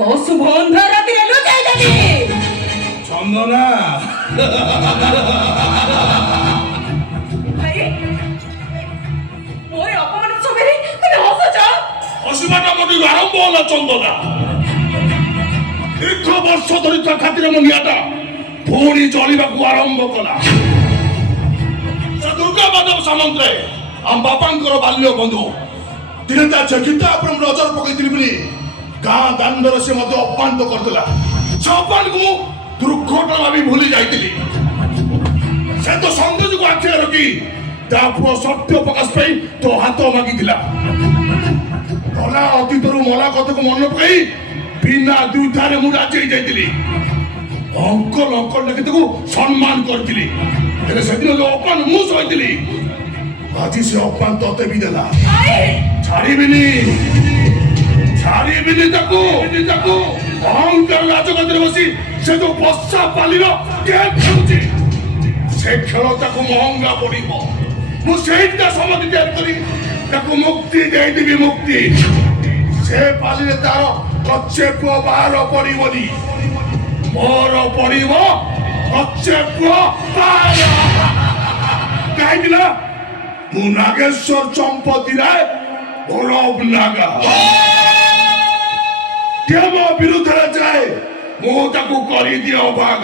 ও সুবন্ধ রাতে লুকাই যাবি চন্দনা ভাই মোরে অপমান সবেরে তুমি হসছ অসীমাটা মোটি আরম্ভ হলো চন্দনা দীর্ঘ বর্ষ ধরে তা খাতিরে মনিয়াটা পুଣି ଚଳିବାକୁ ଆରମ୍ଭ କଲା ସେ ଦୁର୍ଗା ମାଧବ ସାମନ୍ତରାୟ ଆମ ବାପାଙ୍କର ବାଲ୍ୟ ବନ୍ଧୁ ଦିନେ ତା ଚକିତା ଉପରେ ମୁଁ ନଜର ପକେଇଥିଲି ବୋଲି ଗାଁ ଦାଣ୍ଡରେ ସେ ମଧ୍ୟ ଅପମାନିତ କରିଥିଲା ସେ ଅପମାନକୁ ମୁଁ ଦୁର୍ଘଟଣା ଭାବି ଭୁଲି ଯାଇଥିଲି ସେ ତ ସୌନ୍ଦର୍ଯ୍ୟକୁ ଆଖିରେ ରଖି ତା ପୁଅ ସତ୍ୟ ପ୍ରକାଶ ପାଇଁ ତୋ ହାତ ମାଗିଥିଲା ଗଲା ଅତୀତରୁ ମଲା କଥାକୁ ମନେ ପକାଇ ବିନା ଦ୍ୱିଧାରେ ମୁଁ ରାଜି ହେଇଯାଇଥିଲି ଅଙ୍କଲ ଡାକି ତାକୁ ସମ୍ମାନ କରିଥିଲି ହେଲେ ସେଦିନ ଯୋଉ ଅପମାନ ମୁଁ ସହିଥିଲି ଆଜି ସେ ଅପମାନ ତତେ ବି ଦେଲା ଛାଡ଼ିବିନି ତାକୁ ଅହଙ୍କାର ରାଜଗାଦିରେ ବସି ସେ ଯୋଉ ବର୍ଷା ପାଲିର ଗେମ୍ ଖେଳୁଛି ସେ ଖେଳ ତାକୁ ମହଙ୍ଗା ପଡିବ ମୁଁ ସେଇଟା ସମାଧି ତିଆରି କରି ତାକୁ ମୁକ୍ତି ଦେଇଦେବି ମୁକ୍ତି ସେ ପାଲିରେ ତାର କଚ୍ଛେପ ବାହାର ପଡିବନି ମୋର ପଡିବ କଚ୍ଛେପ ବାହାର କାହିଁକି ନା ମୁଁ ନାଗେଶ୍ୱର ଚମ୍ପତି ରାୟ ଗୌରବ ନାଗା ମୋ ବିରୁଦ୍ଧରେ ଯାଏ ମୁଁ ତାକୁ କରିଦିଏ ଅଭାଗ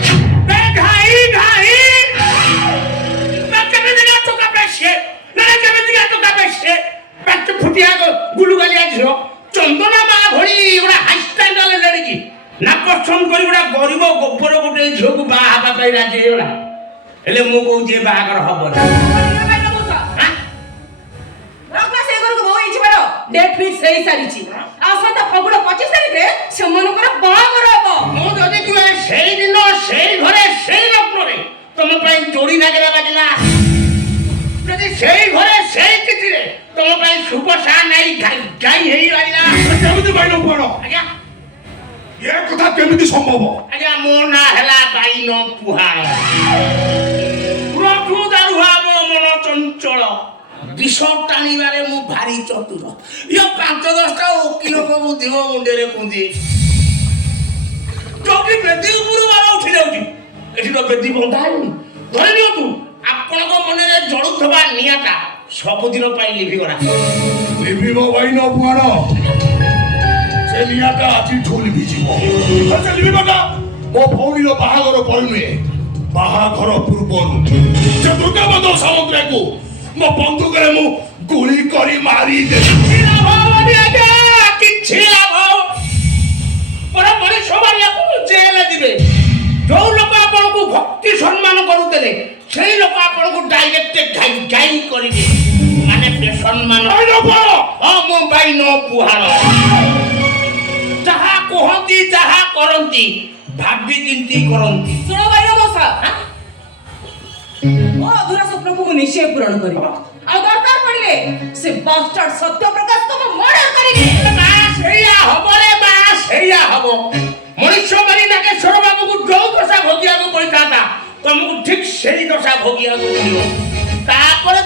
ଚନ୍ଦନା ମା ଭଳି ଗୋଟେ ହାଇଷ୍ଟାଣ୍ଡାର୍ଡ ଧରିକି ନା ପସନ୍ଦ କରି ଗୋଟେ ଗରିବ ଗୋବର ଗୋଟେ ଝିଅକୁ ବାହା ହେବା ପାଇଁ ରାଜି ହେଇଗଲା ହେଲେ ମୁଁ କହୁଛି ଏ ବାହାଘର ହବନି ଡେଟ୍ ଫିକ୍ସ ହେଇ ସାରିଛି ଆସନ୍ତା ଫଗୁଣ 25 ତାରିଖରେ ସେମାନଙ୍କର ବାହାଘର ହବ ମୁଁ ଯଦି କୁହେ ସେଇ ଦିନ ସେଇ ଘରେ ସେଇ ରତ୍ନରେ ତମ ପାଇଁ ଯୋଡ଼ି ନାଗିଲା ଲାଗିଲା ଯଦି ସେଇ ଘରେ ସେଇ ତିଥିରେ ତମ ପାଇଁ ସୁବସା ନାଇଁ ଗାଈ ହେଇ ରହିଲା କେମିତି ପାଇଲ ପୁଅଣ ଆଜ୍ଞା ଏ କଥା କେମିତି ସମ୍ଭବ ଆଜ୍ଞା ମୋ ନାଁ ହେଲା ବାଇନ ପୁହାଣ ପ୍ରଭୁ ଦାରୁହା ମୋ ମନ ଚଞ୍ଚଳ ବିଷ ଟାଣିବାରେ ମୁଁ ଭାରି ଚତୁର ଇଏ 5-10ଟା ଓକିଲଙ୍କ ବୁଦ୍ଧି ମୋ ମୁଣ୍ଡରେ କୁନ୍ଦି ଯୋଉଠି ବେଦୀ ଉପରୁ ବାଳ ଉଠି ଯାଉଛି ଏଠି ତ ବେଦୀ ବନ୍ଧା ହେଇନି ଧରି ନିଅନ୍ତୁ ଆପଣଙ୍କ ମନରେ ଜଳୁଥିବା ନିଆଁଟା ସବୁଦିନ ପାଇଁ ଲିଭିଗଲା ଲିଭିବ ବାଇନ ପୁଅଣ ସେ ନିଆଁଟା ଆଜିଠୁ ଲିଭିଯିବ ସେ ଲିଭିବଟା ମୋ ଭଉଣୀର ବାହାଘର ପରେ ନୁହେଁ ବାହାଘର ପୂର୍ବରୁ ସେ ଦୁର୍ଗା ମାଧବ ସାମନ୍ତରାୟକୁ ମୋ ବନ୍ଧୁକରେ ମୁଁ ଗୁଳି କରି ମାରିଦେଲି କିଛି ଲାଭ ପରା ମଣିଷ ମାରିବାକୁ ଜେଲ ଯିବେ ଯୋଉ ଲୋକ ଆପଣଙ୍କୁ ଭକ୍ତି ସମ୍ମାନ କରୁଥିଲେ ସେଇ ଲୋକ ଆପଣଙ୍କୁ ଡାଇରେକ୍ଟ ଗାଇ କରିବେ ମାନେ ବେସମ୍ମାନ ହଁ ମୁଁ ବାଇନ ପୁହାଣ ଯାହା କୁହନ୍ତି ଯାହା କରନ୍ତି ଭାବି ଚିନ୍ତି କରନ୍ତି ଶୁଣ ଭାଇ ମଶା ଓ ଅଧୁରା ସ୍ୱପ୍ନକୁ ମୁଁ ନିଶ୍ଚୟ ପୂରଣ କରିବି ଆଉ ଦରକାର ପଡ଼ିଲେ ସେ ବାଷ୍ଟର୍ଡ ସତ୍ୟ ପ୍ରକାଶ ତମ ମର୍ଡର କରିବି ସେଇଆ ହବ ରେ ମା ସେଇଆ ହବ ମଣିଷ ମାରି ନାଗେଶ୍ୱର ବାବୁକୁ ଯୋଉ ଦଶା ଭୋଗିବାକୁ ପଡ଼ିଥାନ୍ତା ତମକୁ ଠିକ ସେଇ ଦଶା ଭୋଗିବାକୁ ପଡ଼ିବ ତାପରେ